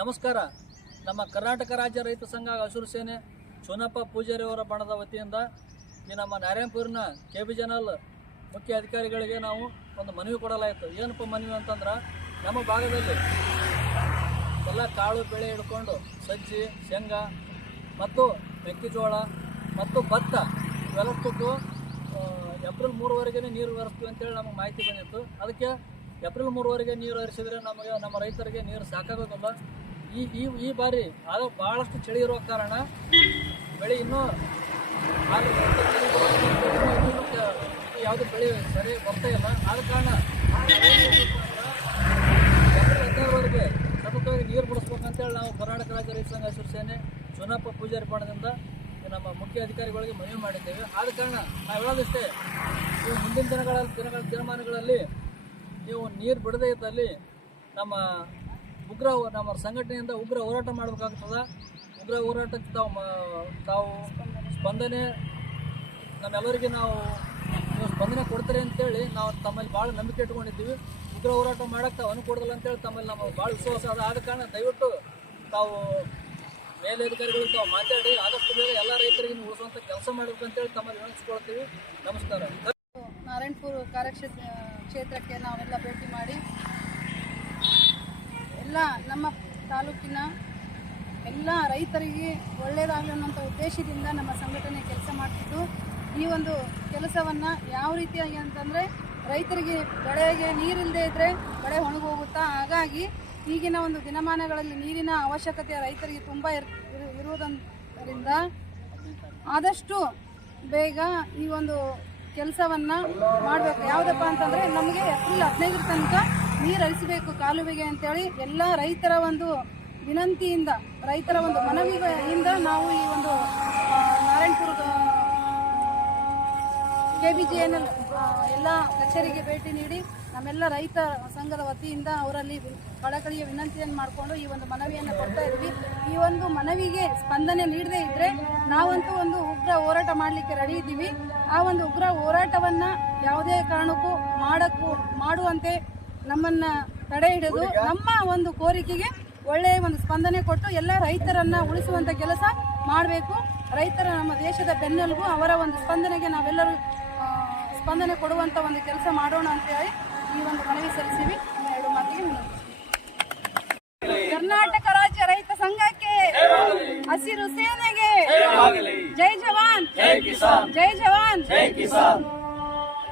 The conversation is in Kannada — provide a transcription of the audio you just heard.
ನಮಸ್ಕಾರ. ನಮ್ಮ ಕರ್ನಾಟಕ ರಾಜ್ಯ ರೈತ ಸಂಘ ಹಸಿರು ಸೇನೆ ಚುನಪ್ಪ ಪೂಜಾರಿ ಅವರ ಬಣದ ವತಿಯಿಂದ ಈ ನಮ್ಮ ನಾರಾಯಣಪುರಿನ ಕೆಬಿ ಚಾನಲ್ ಮುಖ್ಯ ಅಧಿಕಾರಿಗಳಿಗೆ ನಾವು ಒಂದು ಮನವಿ ಕೊಡಲಾಯಿತು. ಏನಪ್ಪ ಮನವಿ ಅಂತಂದ್ರೆ, ನಮ್ಮ ಭಾಗದಲ್ಲಿ ಎಲ್ಲ ಕಾಳು ಬೆಳೆ ಹಿಡ್ಕೊಂಡು ಸಜ್ಜಿ, ಶೇಂಗಾ ಮತ್ತು ಮೆಕ್ಕೆಜೋಳ ಮತ್ತು ಭತ್ತ ಇವೆಲ್ಲಕ್ಕೂ ಏಪ್ರಿಲ್ 3ವರೆಗೆ ನೀರು ಹರಿಸ್ತೀವಿ ಅಂತೇಳಿ ನಮಗೆ ಮಾಹಿತಿ ಬಂದಿತ್ತು. ಅದಕ್ಕೆ ಏಪ್ರಿಲ್ 3ವರೆಗೆ ನೀರು ಹರಿಸಿದರೆ ನಮಗೆ ನಮ್ಮ ರೈತರಿಗೆ ನೀರು ಸಾಕಾಗೋದಿಲ್ಲ. ಈ ಬಾರಿ ಅದು ಭಾಳಷ್ಟು ಚಳಿ ಇರುವ ಕಾರಣ ಬೆಳೆ ಇನ್ನೂ ಯಾವುದು ಬೆಳೆ ಸರಿ ಬರ್ತಾ ಇಲ್ಲ. ಆದ ಕಾರಣ ಏಪ್ರಿಲ್ 16ವರೆಗೆ ಸತತವಾಗಿ ನೀರು ಬಿಡಿಸ್ಬೇಕಂತೇಳಿ ನಾವು ಕರ್ನಾಟಕ ರಾಜ್ಯ ರೈತ ಸಂಘ ಹಸಿರು ಸೇನೆ ಚುನಪ್ಪ ಪೂಜಾರಿ ಬಣದಿಂದ ನಮ್ಮ ಮುಖ್ಯ ಅಧಿಕಾರಿಗಳಿಗೆ ಮನವಿ ಮಾಡಿದ್ದೇವೆ. ಆದ ಕಾರಣ ನಾವು ಹೇಳೋದಿಷ್ಟೇ, ನೀವು ಮುಂದಿನ ದಿನಮಾನಗಳಲ್ಲಿ ನೀವು ನೀರು ಬಿಡದೇ ಇದ್ದಲ್ಲಿ ನಮ್ಮ ಸಂಘಟನೆಯಿಂದ ಉಗ್ರ ಹೋರಾಟ ಮಾಡಬೇಕಾಗ್ತದೆ. ಉಗ್ರ ಹೋರಾಟಕ್ಕೆ ತಾವು ಸ್ಪಂದನೆ ನಮ್ಮೆಲ್ಲರಿಗೆ ನೀವು ಸ್ಪಂದನೆ ಕೊಡ್ತಾರೆ ಅಂತೇಳಿ ನಾವು ತಮ್ಮಲ್ಲಿ ಭಾಳ ನಂಬಿಕೆ ಇಟ್ಕೊಂಡಿದ್ದೀವಿ. ಉಗ್ರ ಹೋರಾಟ ಮಾಡೋಕ್ಕೆ ತಾವು ಅನುಕೊಡೋದಿಲ್ಲ ಅಂತೇಳಿ ತಮ್ಮಲ್ಲಿ ನಮಗೆ ಭಾಳ ವಿಶ್ವಾಸ ಅದ. ಆದ ಕಾರಣ ದಯವಿಟ್ಟು ತಾವು ಮೇಲಧಿಕಾರಿಗಳು ತಾವು ಮಾತಾಡಿ ಆದಷ್ಟು ಬೇಗ ಎಲ್ಲ ರೈತರಿಗೆ ಉಳಿಸುವಂಥ ಕೆಲಸ ಮಾಡಬೇಕು ಅಂತೇಳಿ ತಮ್ಮಲ್ಲಿ ವಿನಂತಿಸ್ಕೊಳ್ತೀವಿ. ನಮಸ್ಕಾರ. ನಾರಾಯಣಪುರ ಕ್ಷೇತ್ರಕ್ಕೆ ನಾವೆಲ್ಲ ಭೇಟಿ ಮಾಡಿ ಎಲ್ಲ ನಮ್ಮ ತಾಲೂಕಿನ ಎಲ್ಲ ರೈತರಿಗೆ ಒಳ್ಳೆಯದಾಗಲಿ ಅನ್ನೋಂಥ ಉದ್ದೇಶದಿಂದ ನಮ್ಮ ಸಂಘಟನೆ ಕೆಲಸ ಮಾಡ್ತಿದ್ದು, ಈ ಒಂದು ಕೆಲಸವನ್ನು ಯಾವ ರೀತಿಯಾಗಿ ಅಂತಂದರೆ, ರೈತರಿಗೆ ಬೆಳೆಗೆ ನೀರಿಲ್ಲದೆ ಇದ್ದರೆ ಬೆಳೆ ಒಣಗೋಗುತ್ತಾ. ಹಾಗಾಗಿ ಈಗಿನ ಒಂದು ದಿನಮಾನಗಳಲ್ಲಿ ನೀರಿನ ಅವಶ್ಯಕತೆ ರೈತರಿಗೆ ತುಂಬ ಇರುವುದರಿಂದ ಆದಷ್ಟು ಬೇಗ ಈ ಒಂದು ಕೆಲಸವನ್ನು ಮಾಡಬೇಕು. ಯಾವುದಪ್ಪ ಅಂತಂದರೆ, ನಮಗೆ ಏಪ್ರಿಲ್ 15 ತನಕ ನೀರು ಹರಿಸಬೇಕು ಕಾಲುವೆಗೆ ಅಂತೇಳಿ ಎಲ್ಲ ರೈತರ ಒಂದು ವಿನಂತಿಯಿಂದ, ರೈತರ ಒಂದು ಮನವಿಯಿಂದ ನಾವು ಈ ಒಂದು ನಾರಾಯಣಪುರ KBJNL ಎಲ್ಲ ಕಚೇರಿಗೆ ಭೇಟಿ ನೀಡಿ ನಮ್ಮೆಲ್ಲ ರೈತ ಸಂಘದ ವತಿಯಿಂದ ಅವರಲ್ಲಿ ಕಳಕಳಿಯ ವಿನಂತಿಯನ್ನು ಮಾಡಿಕೊಂಡು ಈ ಒಂದು ಮನವಿಯನ್ನು ಕೊಡ್ತಾ ಇದ್ವಿ. ಈ ಒಂದು ಮನವಿಗೆ ಸ್ಪಂದನೆ ನೀಡದೇ ಇದ್ದರೆ ನಾವಂತೂ ಒಂದು ಉಗ್ರ ಹೋರಾಟ ಮಾಡಲಿಕ್ಕೆ ರೆಡಿ ಇದ್ದೀವಿ. ಆ ಒಂದು ಉಗ್ರ ಹೋರಾಟವನ್ನು ಯಾವುದೇ ಕಾರಣಕ್ಕೂ ಮಾಡುವಂತೆ ನಮ್ಮನ್ನು ತಡೆ ಹಿಡಿದು ನಮ್ಮ ಒಂದು ಕೋರಿಕೆಗೆ ಒಳ್ಳೆಯ ಒಂದು ಸ್ಪಂದನೆ ಕೊಟ್ಟು ಎಲ್ಲ ರೈತರನ್ನು ಉಳಿಸುವಂಥ ಕೆಲಸ ಮಾಡಬೇಕು. ರೈತರ ನಮ್ಮ ದೇಶದ ಬೆನ್ನೆಲುಬು, ಅವರ ಒಂದು ಸ್ಪಂದನೆಗೆ ನಾವೆಲ್ಲರೂ ಸ್ಪಂದನೆ ಕೊಡುವಂಥ ಒಂದು ಕೆಲಸ ಮಾಡೋಣ ಅಂತೇಳಿ ಈ ಒಂದು ಮನವಿ ಸಲ್ಲಿಸಿವಿ. ಎರಡು ಮಾತಿಗೆ ಕರ್ನಾಟಕ ರಾಜ್ಯ ರೈತ ಸಂಘಕ್ಕೆ, ಹಸಿರು ಸೇನೆಗೆ ಜೈ ಜವಾನ್, ಜೈ ಜವಾನ್, ಜೈ ಕಿಸಾನ್.